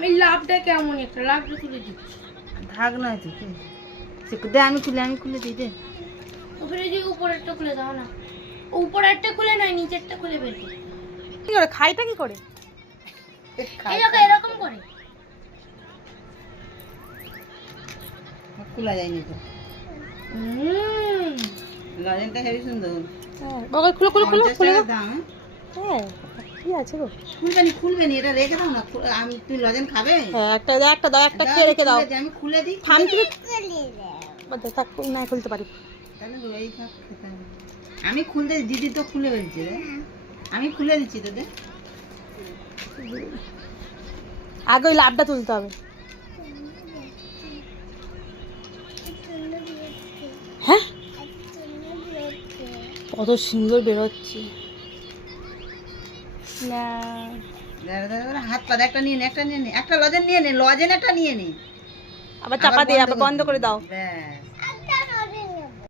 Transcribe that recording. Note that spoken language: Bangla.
আমি লাভটা কেমন একটা লাভটা তুলে দিচ্ছি। থাক না তুই সে দে, আমি খুলে দিই দে। ওপরে যে উপরেরটা খুলে দাও না, উপরেরটা খুলে নয় নিচেরটা খুলে বের করো। কি করে খাইটা কি করে? এরকম করে খোলা যায়নি তো। লজেনটা হেবি সুন্দর। হ্যাঁ বাবা, খুলে 50 টাকা দাম। হ্যাঁ কি আছে গো? খুলবে নি, এটা রেখে দাও না। আমি তুই লজেন খাবে? হ্যাঁ একটা দাও, একটা খেয়ে রেখে দাও। আমি খুলে দিই। থাম তুমি। থাক না, খুলতে পারি। তাহলে রয়েই থাক, খেতে হবে। আমি খুলতে দিদি তো খুলে ফেলছি রে। আমি খুলে দিচ্ছি তো দে। আগে ওই লাভটা তুলতে হবে। হ্যাঁ কত সুন্দর বেরোচ্ছে না। হাত পা একটা নিয়ে নে, একটা লজেন নিয়ে নে, লজেন একটা নিয়ে নে। আবার চাপা দিয়ে আবার বন্ধ করে দাও। ব্যাস।